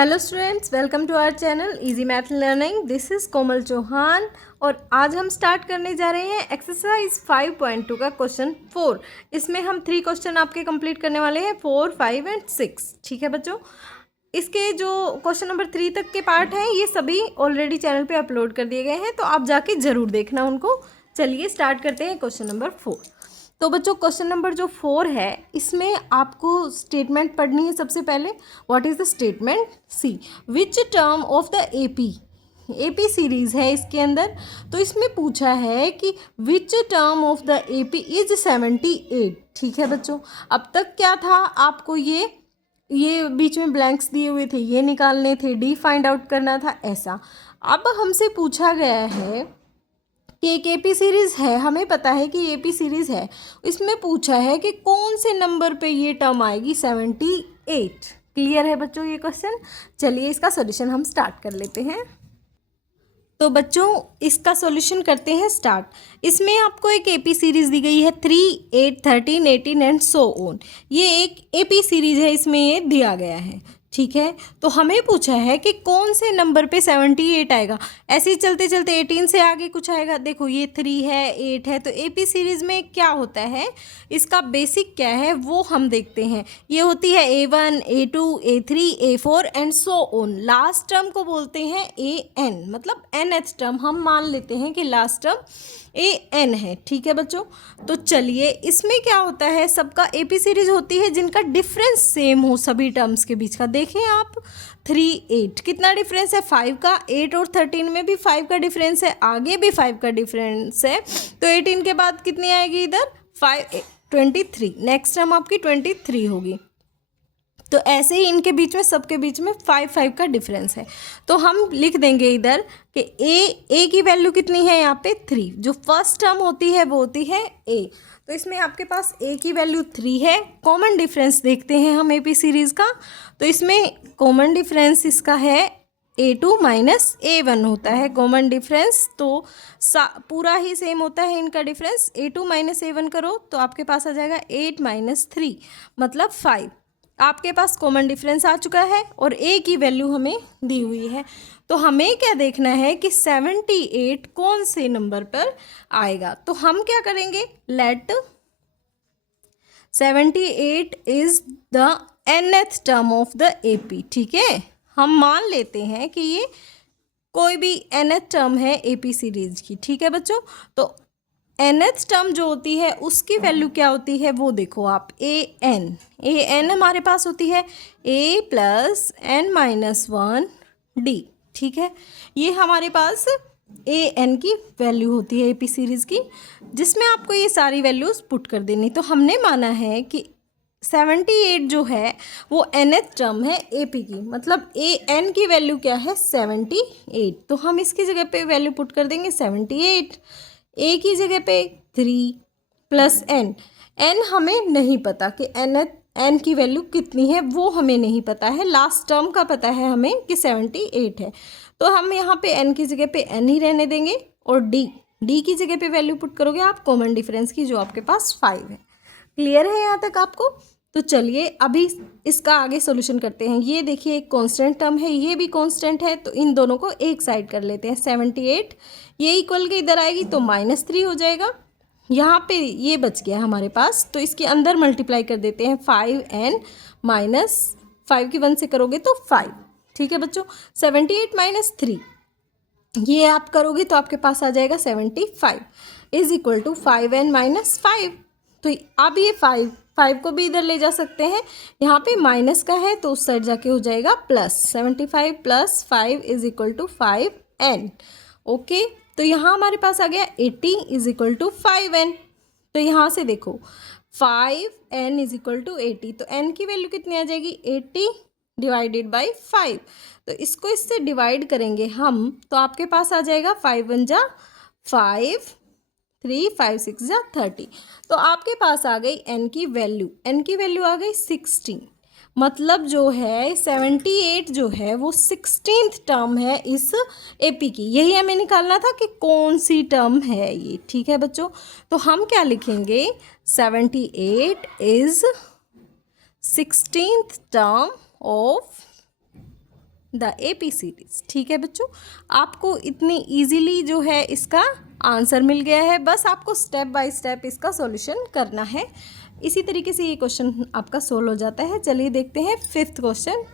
Hello students, welcome to our channel easy math learning. This is Komal Chauhan और आज हम start करने जा रहे हैं एक्सरसाइज 5.2 का क्वेश्चन 4। इसमें हम 3 क्वेश्चन आपके कंप्लीट करने वाले हैं, 4, 5 एंड 6। ठीक है बच्चों, इसके जो क्वेश्चन नंबर 3 तक के पार्ट हैं ये सभी ऑलरेडी चैनल पे अपलोड कर दिए गए हैं, तो आप जाके ज़रूर देखना उनको। चलिए स्टार्ट करते हैं क्वेश्चन नंबर 4। तो बच्चों क्वेश्चन नंबर जो 4 है इसमें आपको स्टेटमेंट पढ़नी है। सबसे पहले what is the statement, see which term of the AP series है इसके अंदर। तो इसमें पूछा है कि which term of the AP is 78। ठीक है बच्चों, अब तक क्या था, आपको ये बीच में ब्लैंक्स दिए हुए थे, ये निकालने थे, डी फाइंड आउट करना था ऐसा। अब हमसे पूछा गया है कि एक एपी सीरीज़ है, हमें पता है कि एपी सीरीज़ है, इसमें पूछा है कि कौन से नंबर पे ये टर्म आएगी 78। क्लियर है बच्चों ये क्वेश्चन। चलिए इसका सॉल्यूशन हम स्टार्ट कर लेते हैं। तो बच्चों इसका सॉल्यूशन करते हैं स्टार्ट। इसमें आपको एक एपी सीरीज़ दी गई है 3, 8, 13, 18 एंड सो ऑन। ये एक एपी सीरीज़ है, इसमें ये दिया गया है। ठीक है, तो हमें पूछा है कि कौन से नंबर पे 78 आएगा। ऐसे ही चलते चलते 18 से आगे कुछ आएगा। देखो ये 3 है, 8 है, तो एपी सीरीज़ में क्या होता है, इसका बेसिक क्या है वो हम देखते हैं। ये होती है A1, A2, A3, A4 and so on. Last term को बोलते हैं AN, मतलब nth टर्म हम मान लेते हैं कि लास्ट टर्म AN है। ठीक है बच्चों, तो चलिए इसमें क्या होता है, सबका एपी सीरीज होती है जिनका डिफरेंस सेम हो सभी टर्म्स के बीच का। देखें आप 3, 8 कितना डिफरेंस है 5 का, 8 और 13 में भी 5 का डिफरेंस है, आगे भी 5 का डिफरेंस है। तो 18 के बाद कितनी आएगी इधर 5, 23। नेक्स्ट टर्म आपकी 23 होगी। तो ऐसे ही इनके बीच में सबके बीच में 5 का डिफरेंस है। तो हम लिख देंगे इधर कि ए की वैल्यू कितनी है यहाँ पे 3। जो फर्स्ट टर्म होती है वो होती है ए। तो इसमें आपके पास ए की वैल्यू 3 है। कॉमन डिफरेंस देखते हैं हम एपी सीरीज़ का। तो इसमें कॉमन डिफरेंस इसका है A2 माइनस A1 होता है कॉमन डिफरेंस। तो पूरा ही सेम होता है इनका डिफरेंस। A2 माइनस A1 करो तो आपके पास आ जाएगा 8 माइनस 3 मतलब 5। आपके पास कॉमन डिफरेंस आ चुका है और ए की वैल्यू हमें दी हुई है। तो हमें क्या देखना है कि 78 कौन से नंबर पर आएगा। तो हम क्या करेंगे, let 78 is the nth term of the AP. ठीक है, हम मान लेते हैं कि ये कोई भी nth टर्म है एपी सीरीज की। ठीक है बच्चों, तो nth टर्म जो होती है उसकी वैल्यू क्या होती है वो देखो आप, an हमारे पास होती है a plus n minus 1 d। ठीक है, ये हमारे पास an की वैल्यू होती है एपी सीरीज़ की, जिसमें आपको ये सारी वैल्यूज़ पुट कर देनी। तो हमने माना है कि 78 जो है वो nth टर्म है एपी की, मतलब an की वैल्यू क्या है 78। तो हम इसकी जगह पे वैल्यू पुट कर देंगे 78। ए की जगह पे 3 प्लस n हमें नहीं पता कि n की वैल्यू कितनी है, वो हमें नहीं पता है। लास्ट टर्म का पता है हमें कि 78 है। तो हम यहाँ पे n की जगह पे n ही रहने देंगे और d की जगह पे वैल्यू पुट करोगे आप कॉमन डिफरेंस की, जो आपके पास 5 है। क्लियर है यहाँ तक आपको। तो चलिए अभी इसका आगे सॉल्यूशन करते हैं। ये देखिए एक कांस्टेंट टर्म है, ये भी कांस्टेंट है, तो इन दोनों को एक साइड कर लेते हैं। 78 ये इक्वल के इधर आएगी तो -3 हो जाएगा। यहाँ पे ये बच गया हमारे पास, तो इसके अंदर मल्टीप्लाई कर देते हैं 5n माइनस 5 की 1 से करोगे तो 5। ठीक है बच्चों, 78 माइनस 3 ये आप करोगे तो आपके पास आ जाएगा 75 is equal to 5n minus 5। तो अब ये 5 को भी इधर ले जा सकते हैं, यहाँ पे माइनस का है तो उस साइड जाके हो जाएगा plus. 75 plus 5 is equal to 5n। Okay, तो यहाँ हमारे पास आ गया 80 इज इक्वल टू 5n। तो यहाँ से देखो 5n इज इक्वल टू 80, तो n की वैल्यू कितनी आ जाएगी 80 डिवाइडेड बाई 5। तो इसको इससे डिवाइड करेंगे हम, तो आपके पास आ जाएगा 5 1 जा 5, 3 5 6 जा 30। तो आपके पास आ गई n की वैल्यू आ गई 16। मतलब जो है 78 जो है वो 16th टर्म है इस एपी की। यही हमें निकालना था कि कौन सी टर्म है ये। ठीक है बच्चों, तो हम क्या लिखेंगे, 78 is 16th term of the AP series. ठीक है बच्चों, आपको इतनी इजीली जो है इसका आंसर मिल गया है, बस आपको स्टेप बाय स्टेप इसका सॉल्यूशन करना है। इसी तरीके से ये क्वेश्चन आपका सोल्व हो जाता है। चलिए देखते हैं फिफ्थ क्वेश्चन।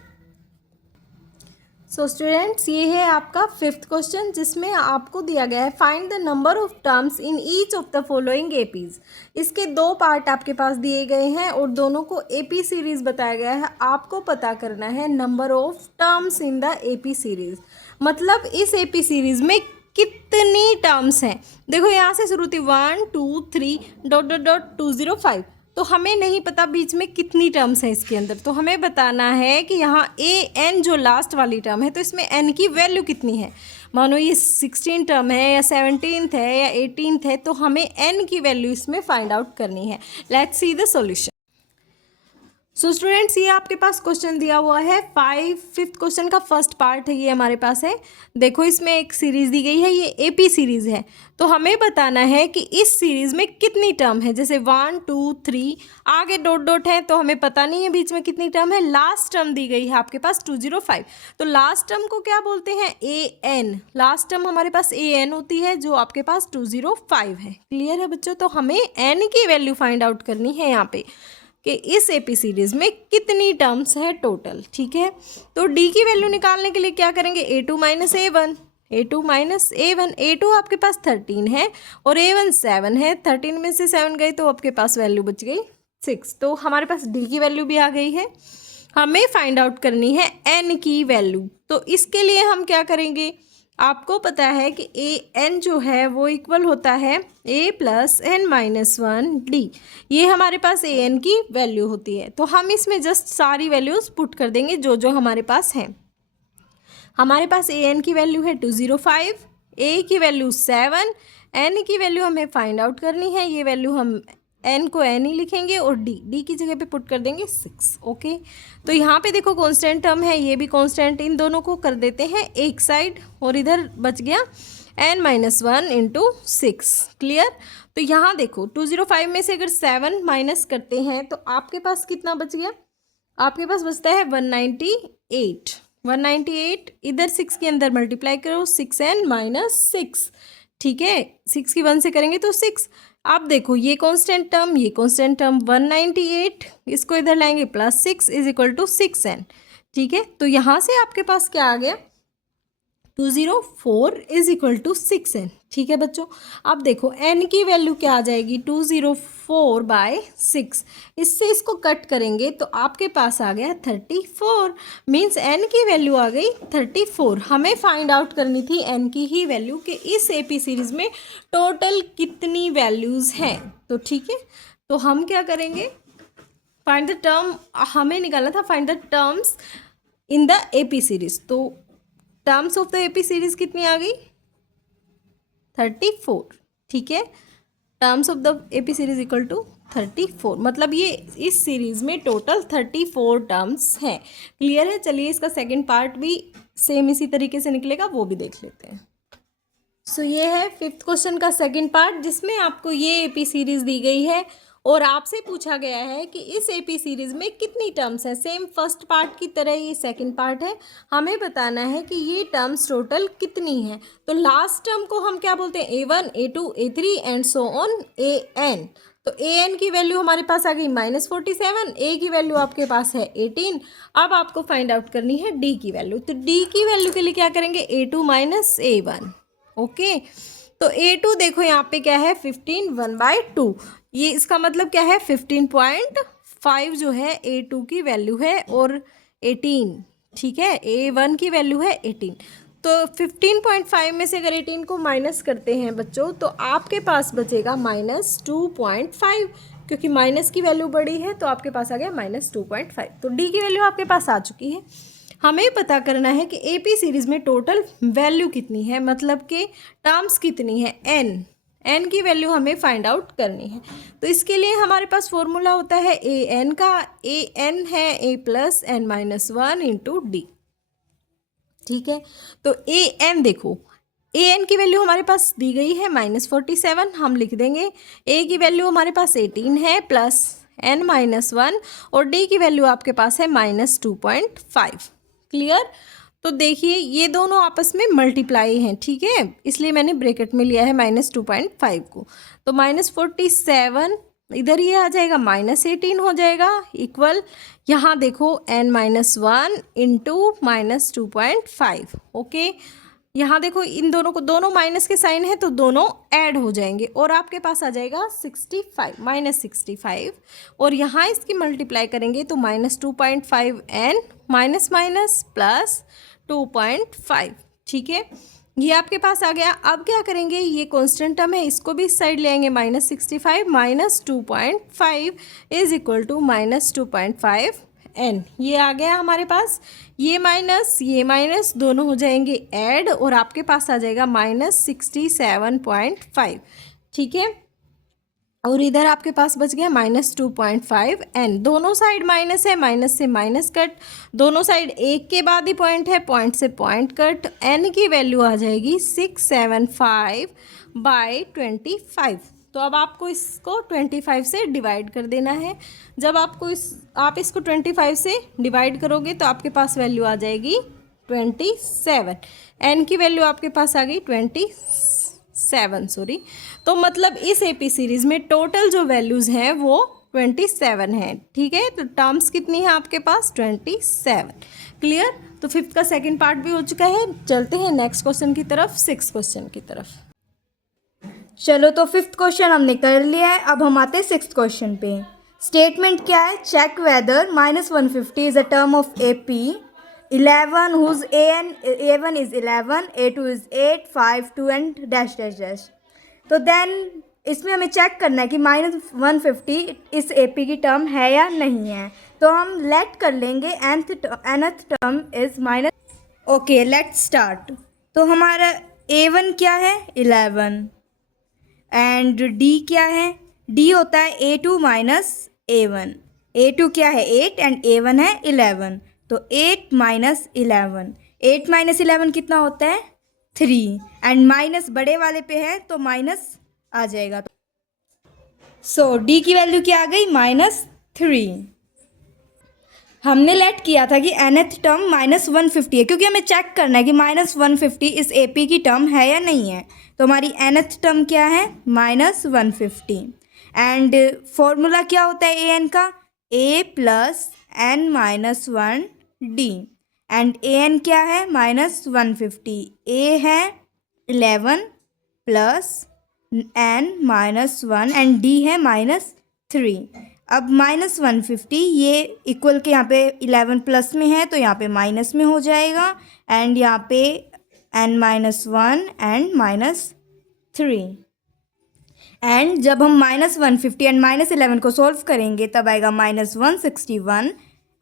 सो स्टूडेंट्स, ये है आपका फिफ्थ क्वेश्चन, जिसमें आपको दिया गया है find the number of terms in each of the following APs. इसके दो पार्ट आपके पास दिए गए हैं और दोनों को एपी सीरीज बताया गया है। आपको पता करना है number of terms in the AP series, मतलब इस एपी सीरीज में कितनी टर्म्स हैं। देखो यहाँ से शुरू थी 1 2 3 डॉट डॉट डॉट 205, तो हमें नहीं पता बीच में कितनी टर्म्स हैं इसके अंदर, तो हमें बताना है कि यहाँ an जो लास्ट वाली टर्म है तो इसमें n की वैल्यू कितनी है। मानो ये 16 टर्म है या 17th है या 18th है, तो हमें n की वैल्यू इसमें फाइंड आउट करनी है। Let's see the solution. So students, ये आपके पास क्वेश्चन दिया हुआ है फिफ्थ क्वेश्चन का फर्स्ट पार्ट है, ये हमारे पास है। देखो इसमें एक सीरीज दी गई है, ये एपी सीरीज है, तो हमें बताना है कि इस सीरीज में कितनी टर्म है। जैसे 1 2 3 आगे डॉट डॉट है, तो हमें पता नहीं है बीच में कितनी टर्म है। लास्ट टर्म दी गई है आपके पास 205, तो लास्ट टर्म को क्या बोलते हैं, an। लास्ट टर्म हमारे पास an होती है, जो आपके पास 205 है। क्लियर है बच्चों, तो हमें n की वैल्यू फाइंड आउट करनी है यहाँ पे कि इस एपी सीरीज में कितनी टर्म्स है टोटल। ठीक है, तो डी की वैल्यू निकालने के लिए क्या करेंगे, a2 minus a1, a2 minus a1। a2 आपके पास 13 है और a1 7 है, 13 में से 7 गई तो आपके पास वैल्यू बच गई 6, तो हमारे पास डी की वैल्यू भी आ गई है। हमें फाइंड आउट करनी है n की वैल्यू, तो इसके लिए हम क्या करेंगे, आपको पता है कि an जो है वो इक्वल होता है a plus n minus 1d। ये हमारे पास an की वैल्यू होती है, तो हम इसमें जस्ट सारी वैल्यूज़ पुट कर देंगे जो जो हमारे पास हैं। हमारे पास an की वैल्यू है 205, a की वैल्यू 7, n की वैल्यू हमें फाइंड आउट करनी है। ये वैल्यू हम n को n ही लिखेंगे और d की जगह पे पुट कर देंगे 6। ओके, तो यहाँ पे देखो कांस्टेंट टर्म है, ये भी कांस्टेंट, इन दोनों को कर देते हैं एक साइड और इधर बच गया n माइनस 1 इंटू 6। क्लियर, तो यहाँ देखो 205 में से अगर 7 माइनस करते हैं तो आपके पास कितना बच गया, आपके पास बचता है 198। 198 इधर 6 के अंदर मल्टीप्लाई करो, 6n माइनस 6। ठीक है, 6 की 1 से करेंगे तो 6। अब देखो ये कांस्टेंट टर्म, ये कांस्टेंट टर्म 198, इसको इधर लाएंगे plus 6 is equal to 6n। ठीक है, तो यहाँ से आपके पास क्या आ गया, 204 इज इक्वल टू 6n। ठीक है बच्चों, अब देखो n की वैल्यू क्या आ जाएगी, 204 बाय 6, इससे इसको कट करेंगे तो आपके पास आ गया 34, मीन्स n की वैल्यू आ गई 34। हमें फाइंड आउट करनी थी n की ही वैल्यू कि इस एपी सीरीज में टोटल कितनी वैल्यूज़ हैं। तो ठीक है, तो हम क्या करेंगे, फाइंड द टर्म, हमें निकालना था find the terms in the AP series. तो terms of the AP series कितनी आ गई, 34। ठीक है, terms of the AP series equal to 34, मतलब ये इस सीरीज में टोटल 34 टर्म्स हैं। क्लियर है, चलिए इसका सेकंड पार्ट भी सेम इसी तरीके से निकलेगा, वो भी देख लेते हैं। सो ये है फिफ्थ क्वेश्चन का सेकंड पार्ट, जिसमें आपको ये एपी सीरीज दी गई है और आपसे पूछा गया है कि इस एपी सीरीज में कितनी टर्म्स हैं। सेम फर्स्ट पार्ट की तरह ही सेकंड पार्ट है, हमें बताना है कि ये टर्म्स टोटल कितनी हैं। तो लास्ट टर्म को हम क्या बोलते हैं, a1 a2 a3 and so on an। तो an की वैल्यू हमारे पास आ गई -47, a की वैल्यू आपके पास है 18। अब आपको फाइंड आउट करनी है d की वैल्यू, तो d की वैल्यू के लिए क्या करेंगे, a2 माइनस a1। ओके, तो a2 देखो यहाँ पे क्या है 15, 1/2, ये इसका मतलब क्या है 15.5 जो है a2 की वैल्यू है और 18। ठीक है, a1 की वैल्यू है 18, तो 15.5 में से अगर 18 को माइनस करते हैं बच्चों तो आपके पास बचेगा -2.5, क्योंकि माइनस की वैल्यू बड़ी है तो आपके पास आ गया -2.5। तो डी की वैल्यू आपके पास आ चुकी है। हमें पता करना है कि एपी सीरीज में टोटल वैल्यू कितनी है, मतलब कि टर्म्स कितनी है, n की वैल्यू हमें फाइंड आउट करनी है। तो इसके लिए हमारे पास फॉर्मूला होता है an का, an है a plus n minus 1 into D. ठीक है, तो an देखो, an की वैल्यू हमारे पास दी गई है -47, हम लिख देंगे। a की वैल्यू हमारे पास 18 है प्लस n माइनस 1 और d की वैल्यू आपके पास है -2.5। क्लियर, तो देखिए ये दोनों आपस में मल्टीप्लाई हैं, ठीक है, इसलिए मैंने ब्रैकेट में लिया है -2.5 को। तो -47 इधर ये आ जाएगा, -18 हो जाएगा, इक्वल यहाँ देखो n-1 इंटू -2.5। ओके, यहाँ देखो इन दोनों को, दोनों माइनस के साइन है तो दोनों ऐड हो जाएंगे और आपके पास आ जाएगा 65 -65, और यहाँ इसकी मल्टीप्लाई करेंगे तो -2.5 n माइनस माइनस प्लस 2.5, ठीक है, ये आपके पास आ गया। अब क्या करेंगे, ये कांस्टेंट टर्म है, इसको भी इस साइड ले आएंगे, -65 -2.5 इज इक्वल टू -2.5 n, ये आ गया हमारे पास। ये माइनस दोनों हो जाएंगे ऐड और आपके पास आ जाएगा -67.5, ठीक है, और इधर आपके पास बच गया -2.5 n। दोनों साइड माइनस है, माइनस से माइनस कट, दोनों साइड एक के बाद ही पॉइंट है, पॉइंट से पॉइंट कट, n की वैल्यू आ जाएगी 675/25। तो अब आपको इसको 25 से डिवाइड कर देना है। जब आप इसको 25 से डिवाइड करोगे तो आपके पास वैल्यू आ जाएगी 27, n की वैल्यू आपके पास आ गई 27, सॉरी। तो मतलब इस एपी सीरीज़ में टोटल जो वैल्यूज़ हैं वो 27 हैं, ठीक है। तो टर्म्स कितनी है आपके पास, 27। क्लियर। तो फिफ्थ का सेकंड पार्ट भी हो चुका है। चलते हैं नेक्स्ट क्वेश्चन की तरफ, सिक्स्थ क्वेश्चन की तरफ। चलो, तो फिफ्थ क्वेश्चन हमने कर लिया है। अब हम आते हैं सिक्स्थ क्वेश्चन पे। स्टेटमेंट क्या है, check whether -150 is a term of AP 11 whose A1 is 11, A2 is 8, 5, 2 and dash dash dash. तो देन इसमें हमें चेक करना है कि -150 इस AP की टर्म है या नहीं है। तो हम लेट कर लेंगे nth term is minus. Okay, let's start. तो हमारा A1 क्या है, 11, एंड D क्या है, D होता है A2 माइनस A1। A2 क्या है, 8 एंड A1 है 11। तो 8 माइनस 11, 8 माइनस 11 कितना होता है, 3, एंड माइनस बड़े वाले पे है तो माइनस आ जाएगा। सो D की वैल्यू क्या आ गई, -3। हमने लेट किया था कि nth टर्म -150 है, क्योंकि हमें चेक करना है कि -150 इस AP की टर्म है या नहीं है। तो हमारी nth टर्म क्या है, -150, एंड फॉर्मूला क्या होता है an का, A plus n-1 D, and an क्या है, -150, A है 11 प्लस n-1 एंड D है -3। अब -150 ये इक्वल के यहाँ पे 11 प्लस में है तो यहाँ पे माइनस में हो जाएगा, एंड यहाँ पे n-1 एंड -3, एंड जब हम -150 एंड -11 को सॉल्व करेंगे तब आएगा -161,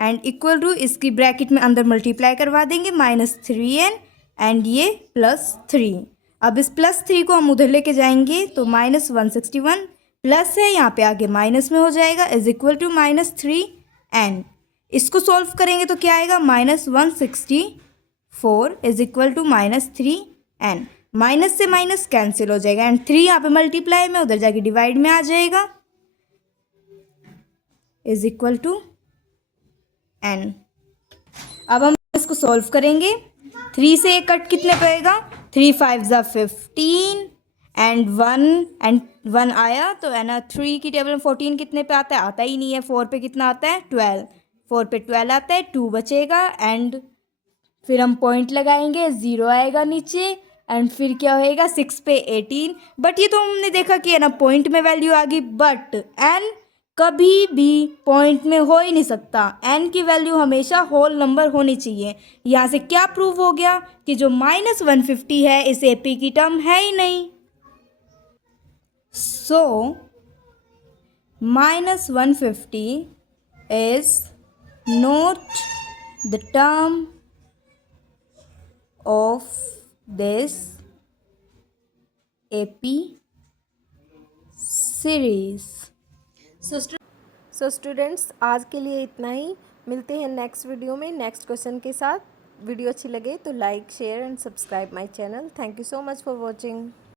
एंड इक्वल टू इसकी ब्रैकेट में अंदर मल्टीप्लाई करवा देंगे -3n एंड ये +3। अब इस +3 को हम उधर लेके जाएंगे तो -161 प्लस है, यहाँ पे आगे माइनस में हो जाएगा, इज इक्वल टू -3n। इसको सॉल्व करेंगे तो क्या आएगा, -164 is equal to -3n। Minus से माइनस कैंसिल हो जाएगा, एंड 3 यहाँ पे मल्टीप्लाई में, उधर जाके डिवाइड में आ जाएगा, इज इक्वल टू n। अब हम इसको सॉल्व करेंगे। 3 से एक कट कितने पे आएगा, 3 5 ज़ा 15 एंड 1 आया तो है ना। 3 की टेबल में 14 कितने पे आता है, आता ही नहीं है। 4 पे कितना आता है, 12, 4 पे 12 आता है, 2 बचेगा, एंड फिर हम पॉइंट लगाएंगे, 0 आएगा नीचे, एंड फिर क्या होएगा, 6 पे 18। बट ये तो हमने देखा कि है ना पॉइंट में वैल्यू आ गई, बट n कभी भी पॉइंट में हो ही नहीं सकता। n की वैल्यू हमेशा होल नंबर होनी चाहिए। यहाँ से क्या प्रूव हो गया कि जो -150 है इस AP की टर्म है ही नहीं। So -150 is not the term of this AP series. So students आज के लिए इतना ही। मिलते हैं नेक्स्ट वीडियो में नेक्स्ट क्वेश्चन के साथ। वीडियो अच्छी लगे तो like share and subscribe my channel. Thank you so much for watching.